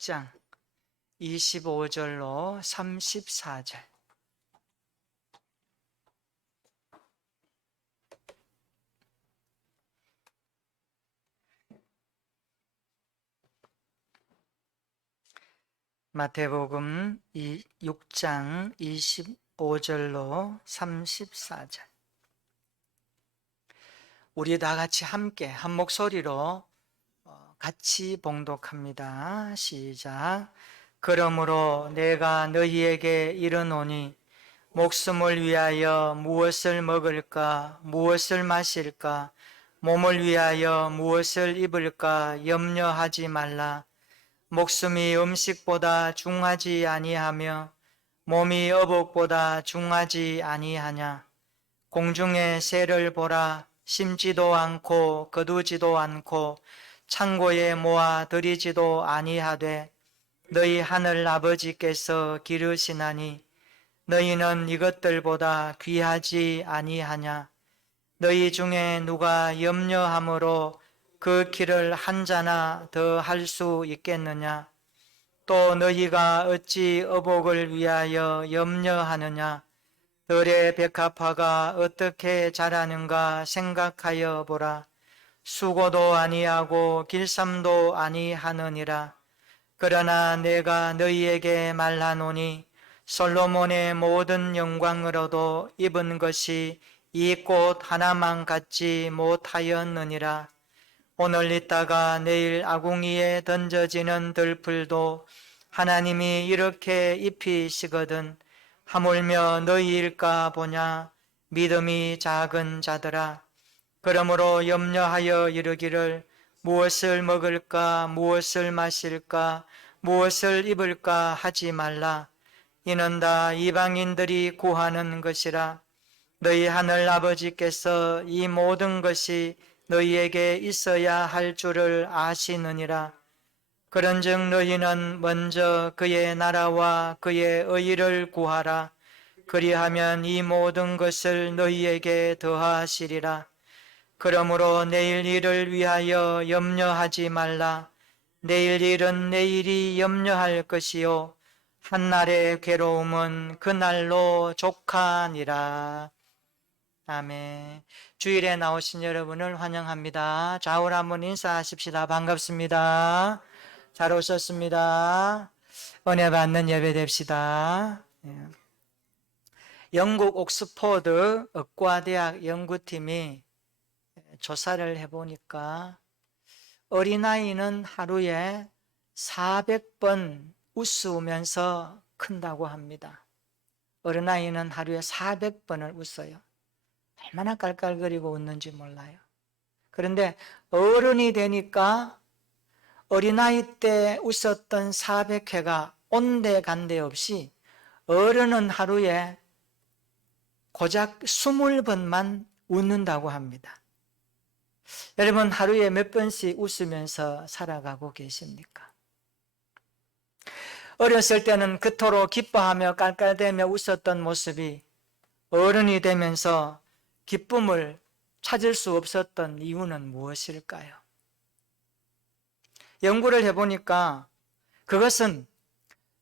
6장 25절로 34절. 마태복음 6장 25절로 34절. 우리 다 같이 함께 한 목소리로 같이 봉독합니다. 시작. 그러므로 내가 너희에게 이르노니 목숨을 위하여 무엇을 먹을까, 무엇을 마실까, 몸을 위하여 무엇을 입을까 염려하지 말라. 목숨이 음식보다 중하지 아니하며 몸이 어복보다 중하지 아니하냐. 공중의 새를 보라. 심지도 않고 거두지도 않고 창고에 모아 들이지도 아니하되 너희 하늘 아버지께서 기르시나니 너희는 이것들보다 귀하지 아니하냐. 너희 중에 누가 염려함으로 그 키를 한 자나 더 할 수 있겠느냐. 또 너희가 어찌 어복을 위하여 염려하느냐. 들의 백합화가 어떻게 자라는가 생각하여 보라. 수고도 아니하고 길쌈도 아니하느니라. 그러나 내가 너희에게 말하노니 솔로몬의 모든 영광으로도 입은 것이 이 꽃 하나만 갖지 못하였느니라. 오늘 있다가 내일 아궁이에 던져지는 들풀도 하나님이 이렇게 입히시거든 하물며 너희일까 보냐. 믿음이 작은 자들아. 그러므로 염려하여 이르기를 무엇을 먹을까, 무엇을 마실까, 무엇을 입을까 하지 말라. 이는 다 이방인들이 구하는 것이라. 너희 하늘 아버지께서 이 모든 것이 너희에게 있어야 할 줄을 아시느니라. 그런즉 너희는 먼저 그의 나라와 그의 의를 구하라. 그리하면 이 모든 것을 너희에게 더하시리라. 그러므로 내일 일을 위하여 염려하지 말라. 내일 일은 내일이 염려할 것이요 한날의 괴로움은 그날로 족하니라. 아멘. 주일에 나오신 여러분을 환영합니다. 좌우로 한번 인사하십시다. 반갑습니다. 잘 오셨습니다. 은혜 받는 예배 됩시다. 영국 옥스포드 의과대학 연구팀이 조사를 해보니까 어린아이는 하루에 400번 웃으면서 큰다고 합니다. 어린아이는 하루에 400번을 웃어요. 얼마나 깔깔거리고 웃는지 몰라요. 그런데 어른이 되니까 어린아이 때 웃었던 400회가 온데간데 없이 어른은 하루에 고작 20번만 웃는다고 합니다. 여러분 하루에 몇 번씩 웃으면서 살아가고 계십니까? 어렸을 때는 그토록 기뻐하며 깔깔대며 웃었던 모습이 어른이 되면서 기쁨을 찾을 수 없었던 이유는 무엇일까요? 연구를 해보니까 그것은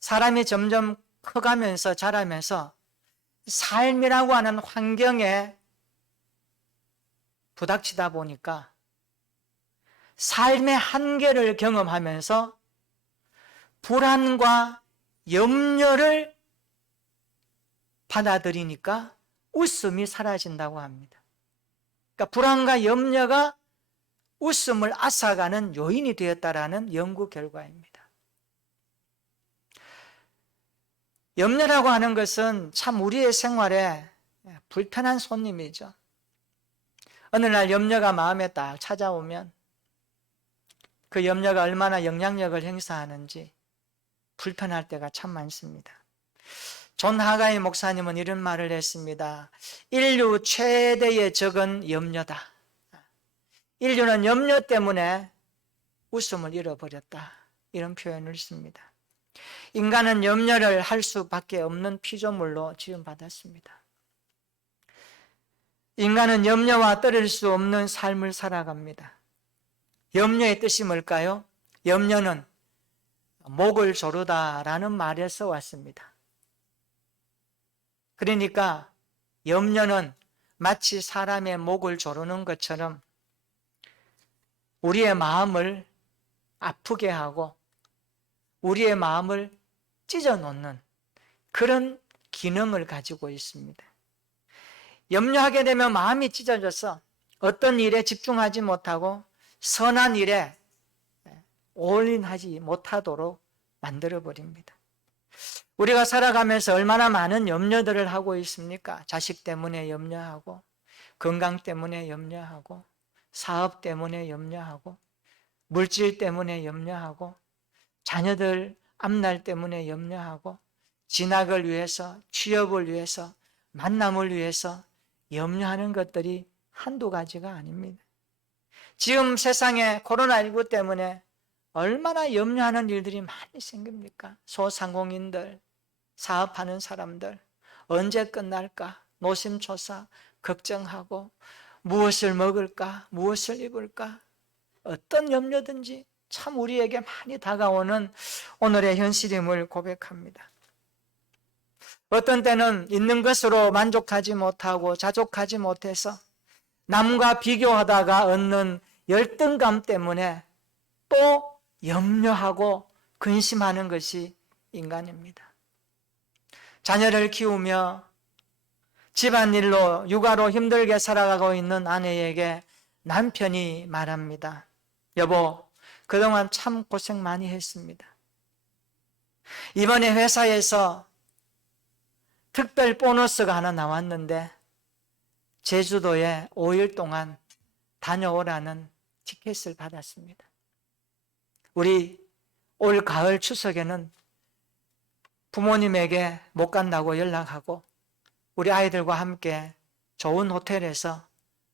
사람이 점점 커가면서 자라면서 삶이라고 하는 환경에 부닥치다 보니까 삶의 한계를 경험하면서 불안과 염려를 받아들이니까 웃음이 사라진다고 합니다. 그러니까 불안과 염려가 웃음을 앗아가는 요인이 되었다라는 연구 결과입니다. 염려라고 하는 것은 참 우리의 생활에 불편한 손님이죠. 어느 날 염려가 마음에 딱 찾아오면 그 염려가 얼마나 영향력을 행사하는지 불편할 때가 참 많습니다. 존 하가이 목사님은 이런 말을 했습니다. 인류 최대의 적은 염려다. 인류는 염려 때문에 웃음을 잃어버렸다. 이런 표현을 씁니다. 인간은 염려를 할 수밖에 없는 피조물로 지음받았습니다. 인간은 염려와 떨어질 수 없는 삶을 살아갑니다. 염려의 뜻이 뭘까요? 염려는 목을 조르다라는 말에서 왔습니다. 그러니까 염려는 마치 사람의 목을 조르는 것처럼 우리의 마음을 아프게 하고 우리의 마음을 찢어놓는 그런 기능을 가지고 있습니다. 염려하게 되면 마음이 찢어져서 어떤 일에 집중하지 못하고 선한 일에 올인하지 못하도록 만들어버립니다. 우리가 살아가면서 얼마나 많은 염려들을 하고 있습니까? 자식 때문에 염려하고, 건강 때문에 염려하고, 사업 때문에 염려하고, 물질 때문에 염려하고, 자녀들 앞날 때문에 염려하고, 진학을 위해서, 취업을 위해서, 만남을 위해서 염려하는 것들이 한두 가지가 아닙니다. 지금 세상에 코로나19 때문에 얼마나 염려하는 일들이 많이 생깁니까? 소상공인들, 사업하는 사람들, 언제 끝날까? 노심초사, 걱정하고, 무엇을 먹을까? 무엇을 입을까? 어떤 염려든지 참 우리에게 많이 다가오는 오늘의 현실임을 고백합니다. 어떤 때는 있는 것으로 만족하지 못하고 자족하지 못해서 남과 비교하다가 얻는 열등감 때문에 또 염려하고 근심하는 것이 인간입니다. 자녀를 키우며 집안일로 육아로 힘들게 살아가고 있는 아내에게 남편이 말합니다. 여보, 그동안 참 고생 많이 했습니다. 이번에 회사에서 특별 보너스가 하나 나왔는데 제주도에 5일 동안 다녀오라는 티켓을 받았습니다. 우리 올 가을 추석에는 부모님에게 못 간다고 연락하고 우리 아이들과 함께 좋은 호텔에서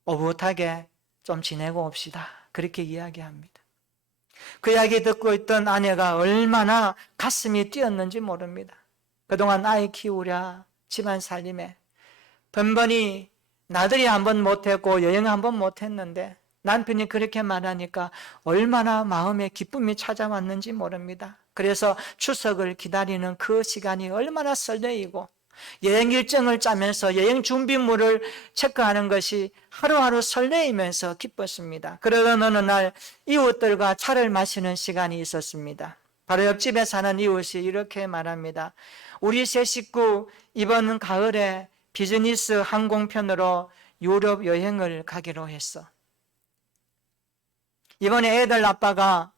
오붓하게 좀 지내고 옵시다. 그렇게 이야기합니다. 그 이야기 듣고 있던 아내가 얼마나 가슴이 뛰었는지 모릅니다. 그동안 아이 키우랴 집안 살림에 번번이 나들이 한번 못했고 여행 한번 못했는데 남편이 그렇게 말하니까 얼마나 마음에 기쁨이 찾아왔는지 모릅니다. 그래서 추석을 기다리는 그 시간이 얼마나 설레이고 여행 일정을 짜면서 여행 준비물을 체크하는 것이 하루하루 설레이면서 기뻤습니다. 그러던 어느 날 이웃들과 차를 마시는 시간이 있었습니다. 바로 옆집에 사는 이웃이 이렇게 말합니다. 우리 세 식구 이번 가을에 비즈니스 항공편으로 유럽 여행을 가기로 했어. 이번에 애들 아빠가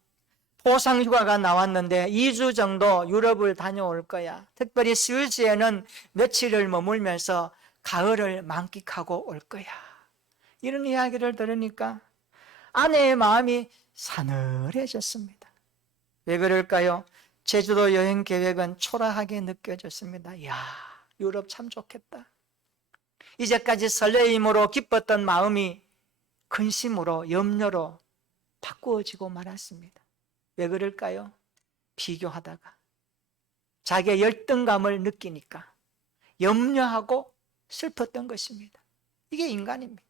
포상휴가가 나왔는데 2주 정도 유럽을 다녀올 거야. 특별히 스위스에는 며칠을 머물면서 가을을 만끽하고 올 거야. 이런 이야기를 들으니까 아내의 마음이 사늘해졌습니다. 왜 그럴까요? 제주도 여행 계획은 초라하게 느껴졌습니다. 이야, 유럽 참 좋겠다. 이제까지 설레임으로 기뻤던 마음이 근심으로 염려로 바꾸어지고 말았습니다. 왜 그럴까요? 비교하다가 자기의 열등감을 느끼니까 염려하고 슬펐던 것입니다. 이게 인간입니다.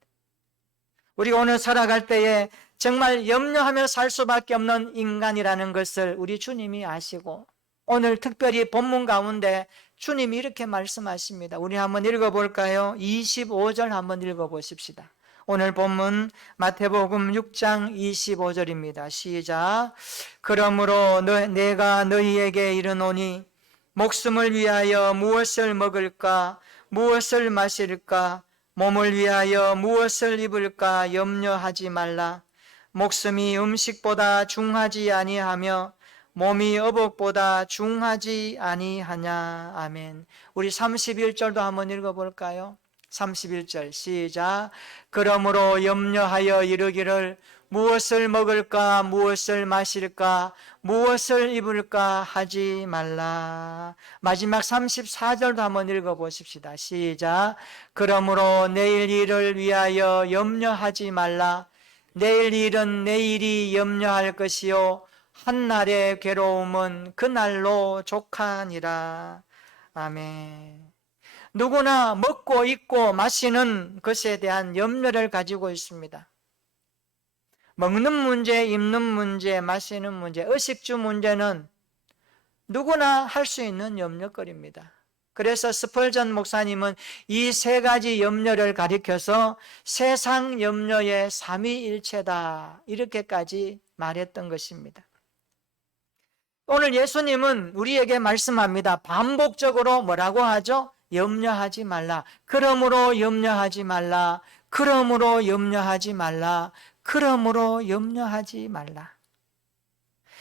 우리가 오늘 살아갈 때에 정말 염려하며 살 수밖에 없는 인간이라는 것을 우리 주님이 아시고 오늘 특별히 본문 가운데 주님이 이렇게 말씀하십니다. 우리 한번 읽어볼까요? 25절 한번 읽어보십시다. 오늘 본문 마태복음 6장 25절입니다. 시작. 그러므로 내가 너희에게 이르노니 목숨을 위하여 무엇을 먹을까 무엇을 마실까 몸을 위하여 무엇을 입을까 염려하지 말라. 목숨이 음식보다 중하지 아니하며 몸이 어복보다 중하지 아니하냐. 아멘. 우리 31절도 한번 읽어볼까요? 31절 시작. 그러므로 염려하여 이르기를 무엇을 먹을까 무엇을 마실까 무엇을 입을까 하지 말라. 마지막 34절도 한번 읽어보십시다. 시작. 그러므로 내일 일을 위하여 염려하지 말라. 내일 일은 내일이 염려할 것이요 한날의 괴로움은 그날로 족하니라. 아멘. 누구나 먹고 입고 마시는 것에 대한 염려를 가지고 있습니다. 먹는 문제, 입는 문제, 마시는 문제, 의식주 문제는 누구나 할 수 있는 염려거리입니다. 그래서 스펄전 목사님은 이 세 가지 염려를 가리켜서 세상 염려의 삼위일체다 이렇게까지 말했던 것입니다. 오늘 예수님은 우리에게 말씀합니다. 반복적으로 뭐라고 하죠? 염려하지 말라. 그러므로 염려하지 말라. 그러므로 염려하지 말라. 그러므로 염려하지 말라.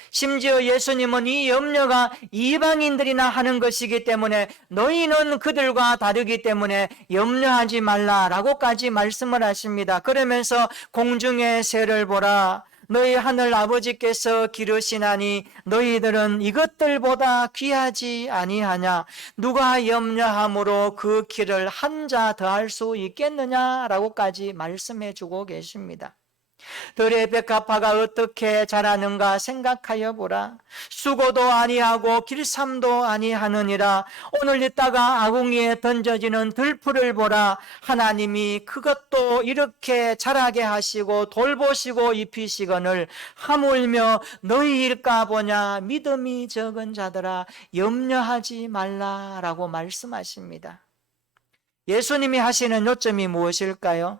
심지어 예수님은 이 염려가 이방인들이나 하는 것이기 때문에 너희는 그들과 다르기 때문에 염려하지 말라라고까지 말씀을 하십니다. 그러면서 공중의 새를 보라. 너희 하늘 아버지께서 기르시나니 너희들은 이것들보다 귀하지 아니하냐. 누가 염려함으로 그 길을 한 자 더할 수 있겠느냐라고까지 말씀해 주고 계십니다. 들의 백합화가 어떻게 자라는가 생각하여 보라. 수고도 아니하고 길쌈도 아니하느니라. 오늘 있다가 아궁이에 던져지는 들풀을 보라. 하나님이 그것도 이렇게 자라게 하시고 돌보시고 입히시거늘 하물며 너희일까 보냐. 믿음이 적은 자들아 염려하지 말라라고 말씀하십니다. 예수님이 하시는 요점이 무엇일까요?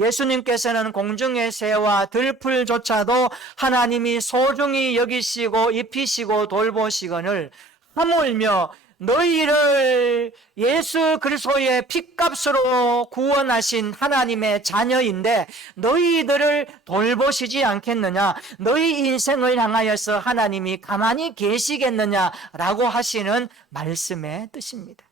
예수님께서는 공중의 새와 들풀조차도 하나님이 소중히 여기시고 입히시고 돌보시거늘 하물며 너희를 예수 그리스도의 핏값으로 구원하신 하나님의 자녀인데 너희들을 돌보시지 않겠느냐, 너희 인생을 향하여서 하나님이 가만히 계시겠느냐라고 하시는 말씀의 뜻입니다.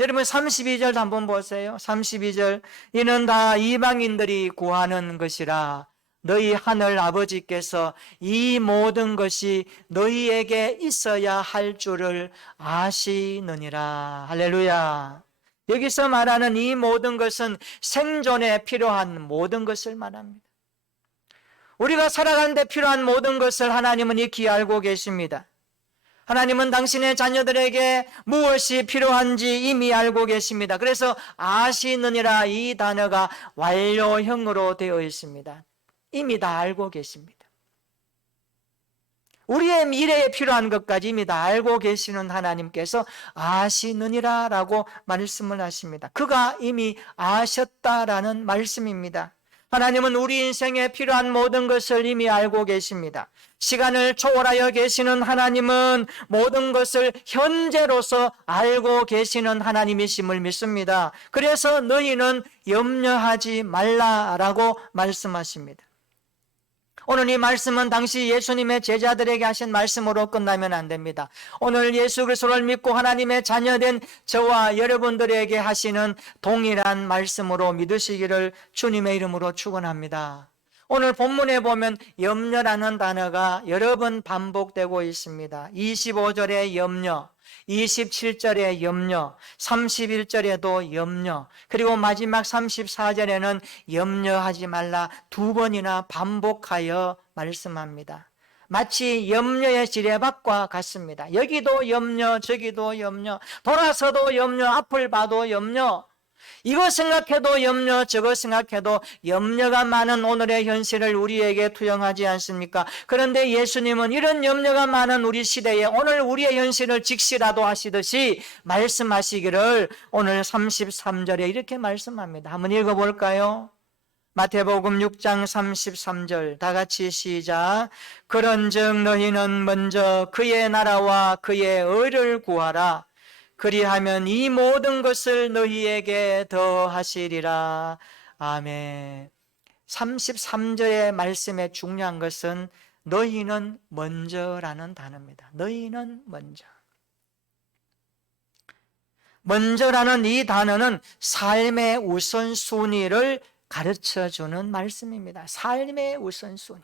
여러분 32절 한번 보세요. 32절 이는 다 이방인들이 구하는 것이라 너희 하늘 아버지께서 이 모든 것이 너희에게 있어야 할 줄을 아시느니라. 할렐루야. 여기서 말하는 이 모든 것은 생존에 필요한 모든 것을 말합니다. 우리가 살아가는 데 필요한 모든 것을 하나님은 익히 알고 계십니다. 하나님은 당신의 자녀들에게 무엇이 필요한지 이미 알고 계십니다. 그래서 아시느니라 이 단어가 완료형으로 되어 있습니다. 이미 다 알고 계십니다. 우리의 미래에 필요한 것까지 이미 다 알고 계시는 하나님께서 아시느니라 라고 말씀을 하십니다. 그가 이미 아셨다라는 말씀입니다. 하나님은 우리 인생에 필요한 모든 것을 이미 알고 계십니다. 시간을 초월하여 계시는 하나님은 모든 것을 현재로서 알고 계시는 하나님이심을 믿습니다. 그래서 너희는 염려하지 말라라고 말씀하십니다. 오늘 이 말씀은 당시 예수님의 제자들에게 하신 말씀으로 끝나면 안 됩니다. 오늘 예수 그리스도를 믿고 하나님의 자녀된 저와 여러분들에게 하시는 동일한 말씀으로 믿으시기를 주님의 이름으로 축원합니다. 오늘 본문에 보면 염려라는 단어가 여러 번 반복되고 있습니다. 25절에 염려, 27절에 염려, 31절에도 염려, 그리고 마지막 34절에는 염려하지 말라 두 번이나 반복하여 말씀합니다. 마치 염려의 지뢰밭과 같습니다. 여기도 염려, 저기도 염려, 돌아서도 염려, 앞을 봐도 염려, 이거 생각해도 염려, 저거 생각해도 염려가 많은 오늘의 현실을 우리에게 투영하지 않습니까? 그런데 예수님은 이런 염려가 많은 우리 시대에 오늘 우리의 현실을 직시라도 하시듯이 말씀하시기를 오늘 33절에 이렇게 말씀합니다. 한번 읽어볼까요? 마태복음 6장 33절 다 같이 시작. 그런즉 너희는 먼저 그의 나라와 그의 의를 구하라. 그리하면 이 모든 것을 너희에게 더하시리라. 아멘. 33절의 말씀의 중요한 것은 너희는 먼저라는 단어입니다. 너희는 먼저. 먼저라는 이 단어는 삶의 우선순위를 가르쳐주는 말씀입니다. 삶의 우선순위.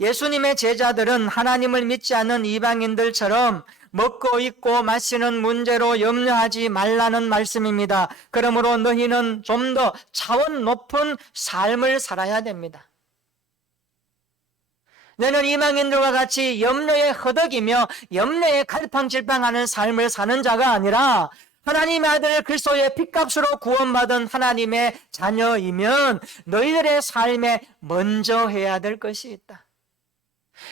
예수님의 제자들은 하나님을 믿지 않는 이방인들처럼 먹고 입고 마시는 문제로 염려하지 말라는 말씀입니다. 그러므로 너희는 좀 더 차원 높은 삶을 살아야 됩니다. 너는 이방인들과 같이 염려에 허덕이며 염려에 갈팡질팡하는 삶을 사는 자가 아니라 하나님의 아들 그리스도의 핏값으로 구원받은 하나님의 자녀이면 너희들의 삶에 먼저 해야 될 것이 있다.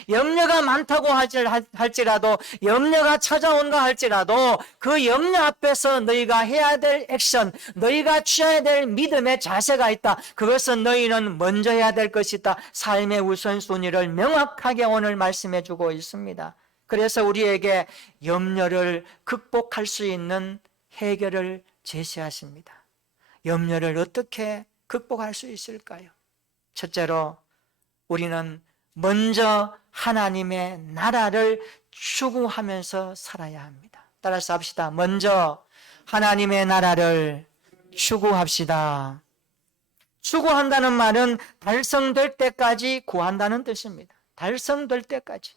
염려가 많다고 할지라도, 염려가 찾아온다 할지라도 그 염려 앞에서 너희가 해야 될 액션, 너희가 취해야 될 믿음의 자세가 있다. 그것은 너희는 먼저 해야 될 것이다. 삶의 우선순위를 명확하게 오늘 말씀해 주고 있습니다. 그래서 우리에게 염려를 극복할 수 있는 해결을 제시하십니다. 염려를 어떻게 극복할 수 있을까요? 첫째로 우리는 먼저 하나님의 나라를 추구하면서 살아야 합니다. 따라서 합시다. 먼저 하나님의 나라를 추구합시다. 추구한다는 말은 달성될 때까지 구한다는 뜻입니다. 달성될 때까지.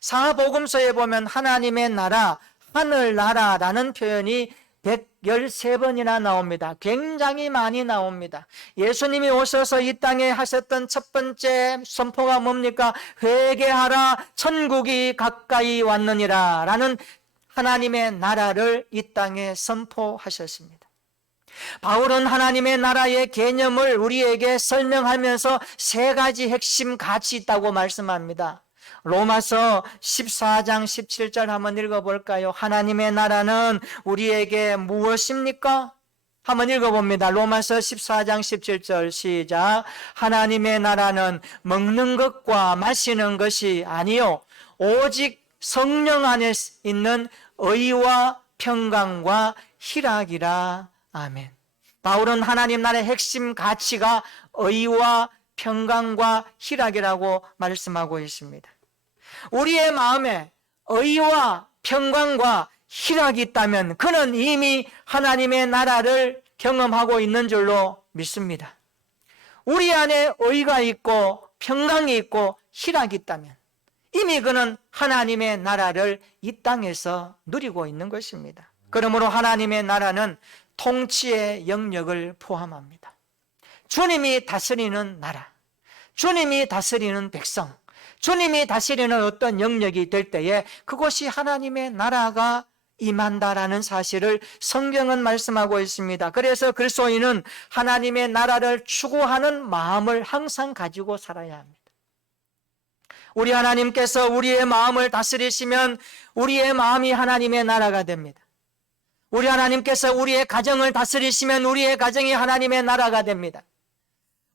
사복음서에 보면 하나님의 나라, 하늘나라라는 표현이 113번이나 나옵니다. 굉장히 많이 나옵니다. 예수님이 오셔서 이 땅에 하셨던 첫 번째 선포가 뭡니까? 회개하라, 천국이 가까이 왔느니라 라는 하나님의 나라를 이 땅에 선포하셨습니다. 바울은 하나님의 나라의 개념을 우리에게 설명하면서 세 가지 핵심 가치 있다고 말씀합니다. 로마서 14장 17절 한번 읽어볼까요? 하나님의 나라는 우리에게 무엇입니까? 한번 읽어봅니다. 로마서 14장 17절 시작. 하나님의 나라는 먹는 것과 마시는 것이 아니요 오직 성령 안에 있는 의와 평강과 희락이라. 아멘. 바울은 하나님 나라의 핵심 가치가 의와 평강과 희락이라고 말씀하고 있습니다. 우리의 마음에 의와 평강과 희락이 있다면 그는 이미 하나님의 나라를 경험하고 있는 줄로 믿습니다. 우리 안에 의가 있고 평강이 있고 희락이 있다면 이미 그는 하나님의 나라를 이 땅에서 누리고 있는 것입니다. 그러므로 하나님의 나라는 통치의 영역을 포함합니다. 주님이 다스리는 나라, 주님이 다스리는 백성, 주님이 다스리는 어떤 영역이 될 때에 그것이 하나님의 나라가 임한다라는 사실을 성경은 말씀하고 있습니다. 그래서 그리스도인은 하나님의 나라를 추구하는 마음을 항상 가지고 살아야 합니다. 우리 하나님께서 우리의 마음을 다스리시면 우리의 마음이 하나님의 나라가 됩니다. 우리 하나님께서 우리의 가정을 다스리시면 우리의 가정이 하나님의 나라가 됩니다.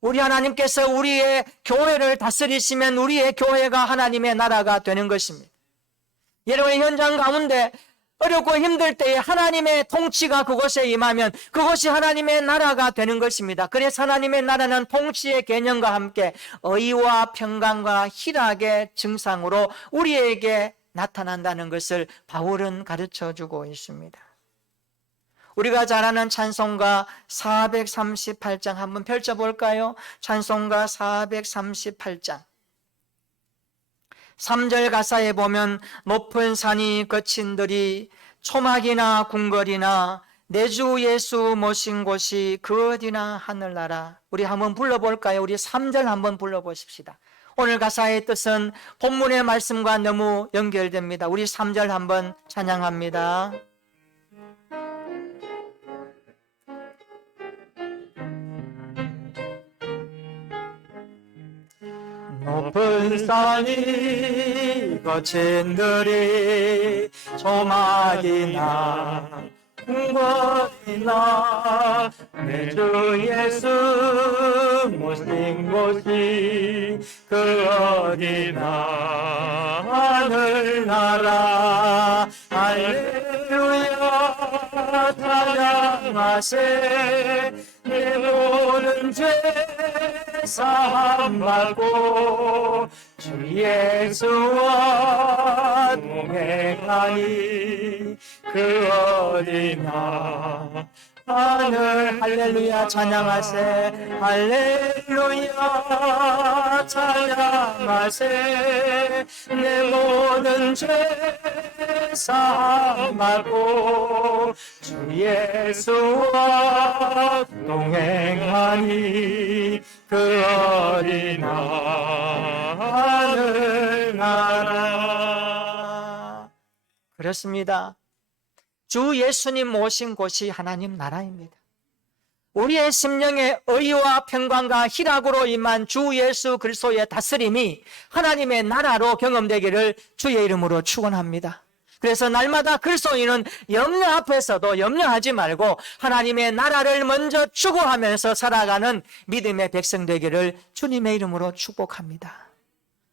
우리 하나님께서 우리의 교회를 다스리시면 우리의 교회가 하나님의 나라가 되는 것입니다. 여러분의 현장 가운데 어렵고 힘들 때에 하나님의 통치가 그곳에 임하면 그것이 하나님의 나라가 되는 것입니다. 그래서 하나님의 나라는 통치의 개념과 함께 의와 평강과 희락의 증상으로 우리에게 나타난다는 것을 바울은 가르쳐주고 있습니다. 우리가 잘 아는 찬송가 438장 한번 펼쳐볼까요? 찬송가 438장 3절 가사에 보면 높은 산이 거친들이 초막이나 궁궐이나 내 주 예수 모신 곳이 그 어디나 하늘나라. 우리 한번 불러볼까요? 우리 3절 한번 불러보십시다. 오늘 가사의 뜻은 본문의 말씀과 너무 연결됩니다. 우리 3절 한번 찬양합니다. 높은 산이 거친 들이 초막이나 궁궐이나 내 주 예수 모신 곳이 그 어디나 하늘나라. 할렐루야 찬양하세. 내 모든 죄 사함 받고 주 예수와 동행하니 그 어디나 하늘. 할렐루야 찬양하세. 할렐루야 찬양하세. 내 모든 죄 사함 받고 주 예수와 동행하니 그 어디나 하늘나라. 그렇습니다. 주 예수님 모신 곳이 하나님 나라입니다. 우리의 심령의 의와 평강과 희락으로 임한 주 예수 그리스도의 다스림이 하나님의 나라로 경험되기를 주의 이름으로 축원합니다. 그래서 날마다 그리스도인은 염려 앞에서도 염려하지 말고 하나님의 나라를 먼저 추구하면서 살아가는 믿음의 백성 되기를 주님의 이름으로 축복합니다.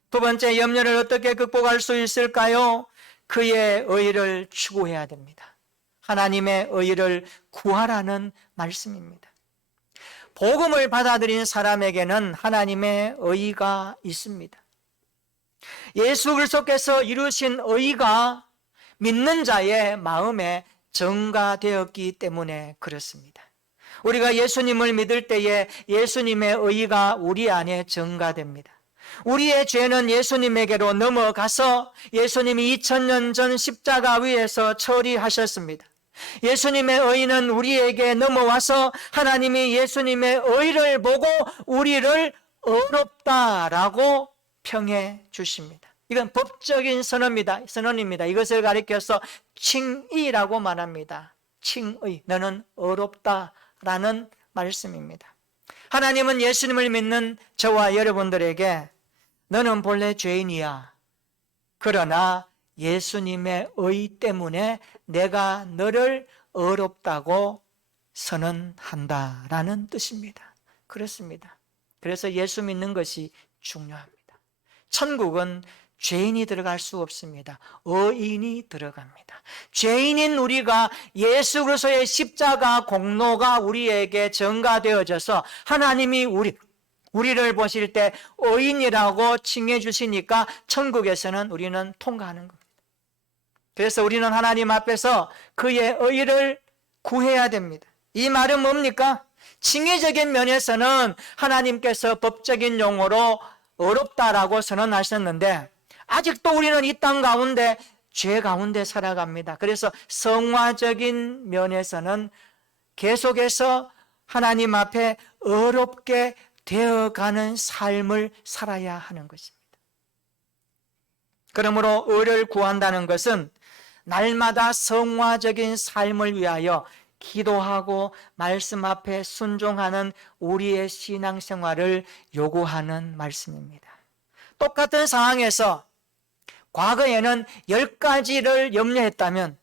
두 번째, 염려를 어떻게 극복할 수 있을까요? 그의 의를 추구해야 됩니다. 하나님의 의를 구하라는 말씀입니다. 복음을 받아들인 사람에게는 하나님의 의가 있습니다. 예수 그리스도께서 이루신 의가 믿는 자의 마음에 전가되었기 때문에 그렇습니다. 우리가 예수님을 믿을 때에 예수님의 의가 우리 안에 전가됩니다. 우리의 죄는 예수님에게로 넘어가서 예수님이 2000년 전 십자가 위에서 처리하셨습니다. 예수님의 의는 우리에게 넘어와서 하나님이 예수님의 의를 보고 우리를 의롭다라고 평해 주십니다. 이건 법적인 선언입니다. 이것을 가리켜서 칭의라고 말합니다. 칭의, 너는 의롭다라는 말씀입니다. 하나님은 예수님을 믿는 저와 여러분들에게 너는 본래 죄인이야. 그러나 예수님의 의 때문에 내가 너를 의롭다고 선언한다라는 뜻입니다. 그렇습니다. 그래서 예수 믿는 것이 중요합니다. 천국은 죄인이 들어갈 수 없습니다. 의인이 들어갑니다. 죄인인 우리가 예수 그리스도의 십자가 공로가 우리에게 전가되어져서 하나님이 우리를 보실 때 의인이라고 칭해 주시니까 천국에서는 우리는 통과하는 겁니다. 그래서 우리는 하나님 앞에서 그의 의를 구해야 됩니다. 이 말은 뭡니까? 칭의적인 면에서는 하나님께서 법적인 용어로 의롭다라고 선언하셨는데 아직도 우리는 이 땅 가운데 죄 가운데 살아갑니다. 그래서 성화적인 면에서는 계속해서 하나님 앞에 의롭게 되어가는 삶을 살아야 하는 것입니다. 그러므로 의를 구한다는 것은 날마다 성화적인 삶을 위하여 기도하고 말씀 앞에 순종하는 우리의 신앙생활을 요구하는 말씀입니다. 똑같은 상황에서 과거에는 10가지를 염려했다면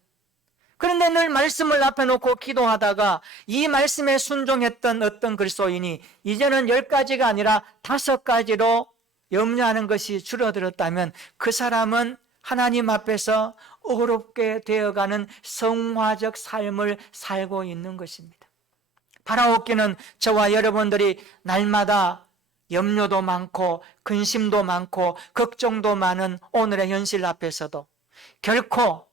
그런데 늘 말씀을 앞에 놓고 기도하다가 이 말씀에 순종했던 어떤 그리스도인이 이제는 10가지가 아니라 5가지로 염려하는 것이 줄어들었다면 그 사람은 하나님 앞에서 의롭게 되어가는 성화적 삶을 살고 있는 것입니다. 바라옵기는 저와 여러분들이 날마다 염려도 많고 근심도 많고 걱정도 많은 오늘의 현실 앞에서도 결코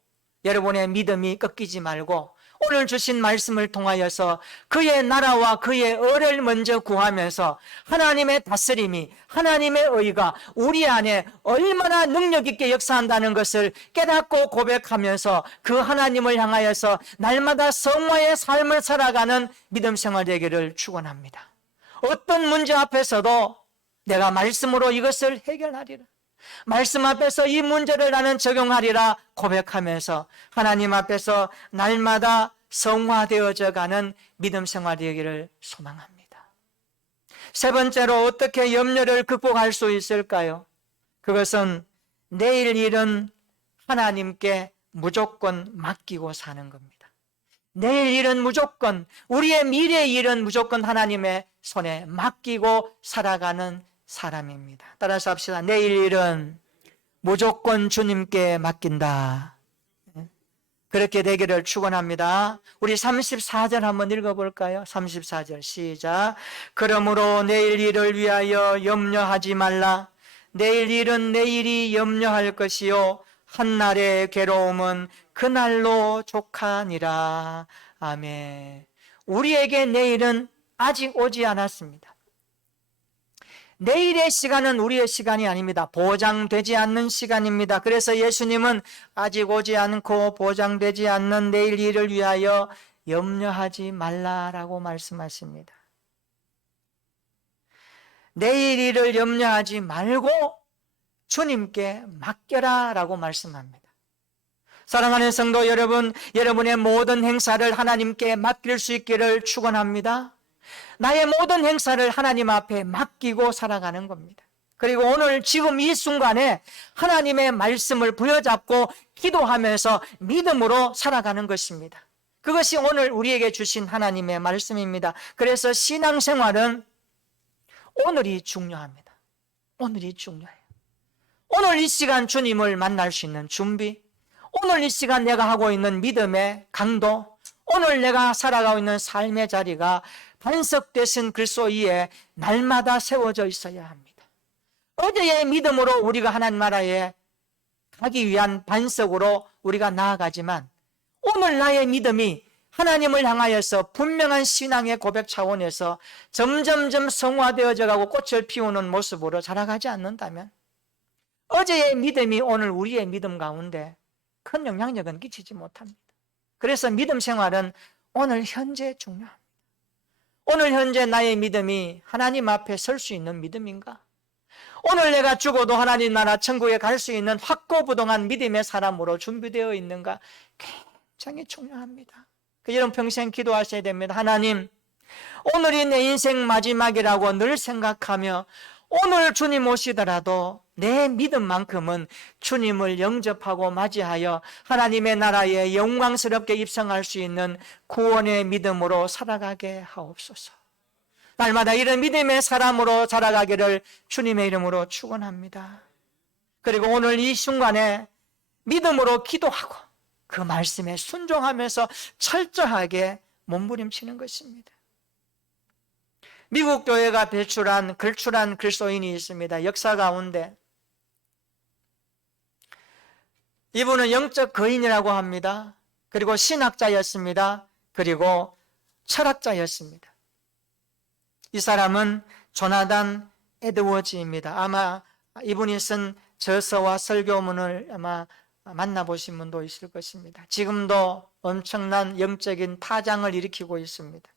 여러분의 믿음이 꺾이지 말고 오늘 주신 말씀을 통하여서 그의 나라와 그의 의를 먼저 구하면서 하나님의 다스림이, 하나님의 의가 우리 안에 얼마나 능력 있게 역사한다는 것을 깨닫고 고백하면서 그 하나님을 향하여서 날마다 성화의 삶을 살아가는 믿음 생활 되기를 축원합니다. 어떤 문제 앞에서도 내가 말씀으로 이것을 해결하리라, 말씀 앞에서 이 문제를 나는 적용하리라 고백하면서 하나님 앞에서 날마다 성화되어져 가는 믿음 생활 되기를 소망합니다. 세 번째로 어떻게 염려를 극복할 수 있을까요? 그것은 내일 일은 하나님께 무조건 맡기고 사는 겁니다. 내일 일은 무조건, 우리의 미래의 일은 무조건 하나님의 손에 맡기고 살아가는 사람입니다. 따라서 합시다. 내일 일은 무조건 주님께 맡긴다. 그렇게 되기를 축원합니다. 우리 34절 한번 읽어볼까요? 34절 시작. 그러므로 내일 일을 위하여 염려하지 말라. 내일 일은 내일이 염려할 것이요 한날의 괴로움은 그날로 족하니라. 아멘. 우리에게 내일은 아직 오지 않았습니다. 내일의 시간은 우리의 시간이 아닙니다. 보장되지 않는 시간입니다. 그래서 예수님은 아직 오지 않고 보장되지 않는 내일 일을 위하여 염려하지 말라라고 말씀하십니다. 내일 일을 염려하지 말고 주님께 맡겨라 라고 말씀합니다. 사랑하는 성도 여러분, 여러분의 모든 행사를 하나님께 맡길 수 있기를 축원합니다. 나의 모든 행사를 하나님 앞에 맡기고 살아가는 겁니다. 그리고 오늘 지금 이 순간에 하나님의 말씀을 부여잡고 기도하면서 믿음으로 살아가는 것입니다. 그것이 오늘 우리에게 주신 하나님의 말씀입니다. 그래서 신앙생활은 오늘이 중요합니다. 오늘이 중요해요. 오늘 이 시간 주님을 만날 수 있는 준비, 오늘 이 시간 내가 하고 있는 믿음의 강도, 오늘 내가 살아가고 있는 삶의 자리가 반석 되신 그리스도 위에 날마다 세워져 있어야 합니다. 어제의 믿음으로 우리가 하나님 나라에 가기 위한 반석으로 우리가 나아가지만 오늘 나의 믿음이 하나님을 향하여서 분명한 신앙의 고백 차원에서 점점점 성화되어져 가고 꽃을 피우는 모습으로 자라가지 않는다면 어제의 믿음이 오늘 우리의 믿음 가운데 큰 영향력은 끼치지 못합니다. 그래서 믿음 생활은 오늘 현재 중요합니다. 오늘 현재 나의 믿음이 하나님 앞에 설 수 있는 믿음인가? 오늘 내가 죽어도 하나님 나라 천국에 갈 수 있는 확고부동한 믿음의 사람으로 준비되어 있는가? 굉장히 중요합니다. 여러분 평생 기도하셔야 됩니다. 하나님, 오늘이 내 인생 마지막이라고 늘 생각하며 오늘 주님 오시더라도 내 믿음만큼은 주님을 영접하고 맞이하여 하나님의 나라에 영광스럽게 입성할 수 있는 구원의 믿음으로 살아가게 하옵소서. 날마다 이런 믿음의 사람으로 자라가기를 주님의 이름으로 축원합니다. 그리고 오늘 이 순간에 믿음으로 기도하고 그 말씀에 순종하면서 철저하게 몸부림치는 것입니다. 미국 교회가 배출한 걸출한 그리스도인이 있습니다. 역사 가운데 이분은 영적 거인이라고 합니다. 그리고 신학자였습니다. 그리고 철학자였습니다. 이 사람은 조나단 에드워즈입니다. 아마 이분이 쓴 저서와 설교문을 아마 만나보신 분도 있을 것입니다. 지금도 엄청난 영적인 파장을 일으키고 있습니다.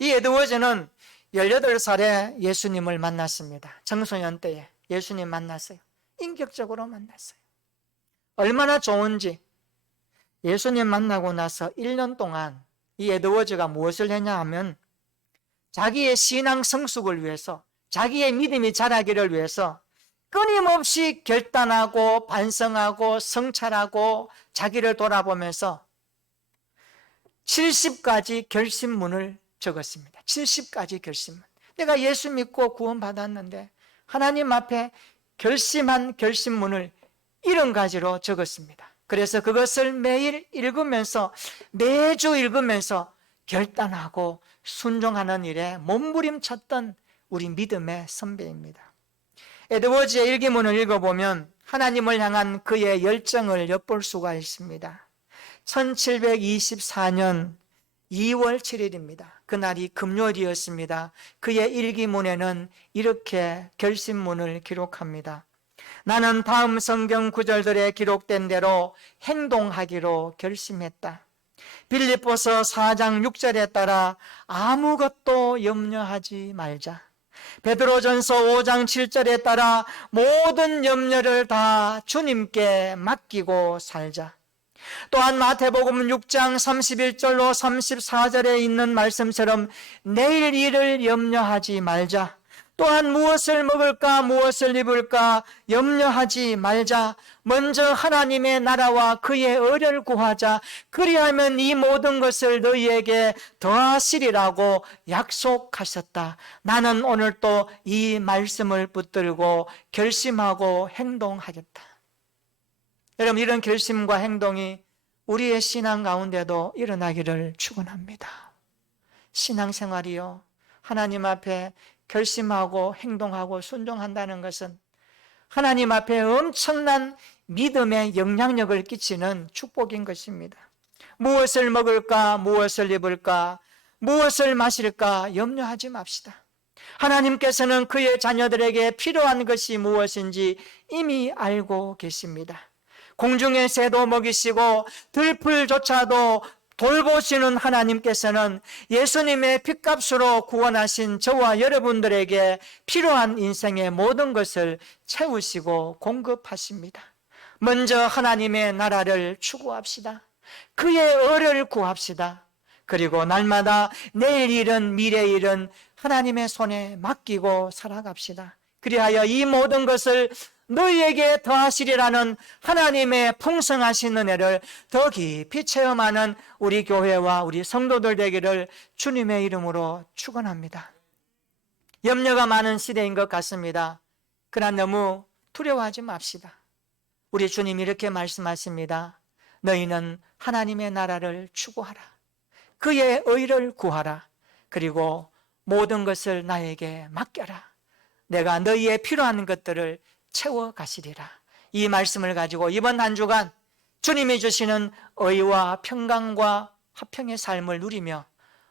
이 에드워즈는 18살에 예수님을 만났습니다. 청소년 때에 예수님 만났어요. 인격적으로 만났어요. 얼마나 좋은지 예수님 만나고 나서 1년 동안 이 에드워즈가 무엇을 했냐 하면 자기의 신앙 성숙을 위해서, 자기의 믿음이 자라기를 위해서 끊임없이 결단하고 반성하고 성찰하고 자기를 돌아보면서 70가지 결심문을 적었습니다. 70가지 결심문. 내가 예수 믿고 구원받았는데 하나님 앞에 결심한 결심문을 70가지로 적었습니다. 그래서 그것을 매일 읽으면서 매주 읽으면서 결단하고 순종하는 일에 몸부림쳤던 우리 믿음의 선배입니다. 에드워즈의 일기문을 읽어보면 하나님을 향한 그의 열정을 엿볼 수가 있습니다. 1724년 2월 7일입니다. 그날이 금요일이었습니다. 그의 일기문에는 이렇게 결심문을 기록합니다. 나는 다음 성경 구절들에 기록된 대로 행동하기로 결심했다. 빌립보서 4장 6절에 따라 아무것도 염려하지 말자. 베드로전서 5장 7절에 따라 모든 염려를 다 주님께 맡기고 살자. 또한 마태복음 6장 31절로 34절에 있는 말씀처럼 내일 일을 염려하지 말자. 또한 무엇을 먹을까 무엇을 입을까 염려하지 말자. 먼저 하나님의 나라와 그의 의를 구하자. 그리하면 이 모든 것을 너희에게 더하시리라고 약속하셨다. 나는 오늘 또 이 말씀을 붙들고 결심하고 행동하겠다. 여러분, 이런 결심과 행동이 우리의 신앙 가운데도 일어나기를 축원합니다. 신앙생활이요, 하나님 앞에 결심하고 행동하고 순종한다는 것은 하나님 앞에 엄청난 믿음의 영향력을 끼치는 축복인 것입니다. 무엇을 먹을까, 무엇을 입을까, 무엇을 마실까 염려하지 맙시다. 하나님께서는 그의 자녀들에게 필요한 것이 무엇인지 이미 알고 계십니다. 공중의 새도 먹이시고 들풀조차도 돌보시는 하나님께서는 예수님의 핏값으로 구원하신 저와 여러분들에게 필요한 인생의 모든 것을 채우시고 공급하십니다. 먼저 하나님의 나라를 추구합시다. 그의 의를 구합시다. 그리고 날마다 내일 일은 미래 일은 하나님의 손에 맡기고 살아갑시다. 그리하여 이 모든 것을 너희에게 더하시리라는 하나님의 풍성하신 은혜를 더 깊이 체험하는 우리 교회와 우리 성도들 되기를 주님의 이름으로 축원합니다. 염려가 많은 시대인 것 같습니다. 그러나 너무 두려워하지 맙시다. 우리 주님이 이렇게 말씀하십니다. 너희는 하나님의 나라를 추구하라. 그의 의를 구하라. 그리고 모든 것을 나에게 맡겨라. 내가 너희의 필요한 것들을 채워 가시리라. 이 말씀을 가지고 이번 한 주간 주님이 주시는 의와 평강과 화평의 삶을 누리며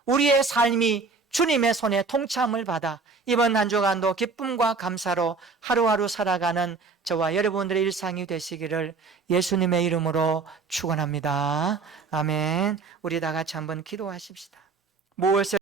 우리의 삶이 주님의 손에 통참을 받아 이번 한 주간도 기쁨과 감사로 하루하루 살아가는 저와 여러분들의 일상이 되시기를 예수님의 이름으로 축원합니다. 아멘. 우리 다 같이 한번 기도하십시다. 무엇을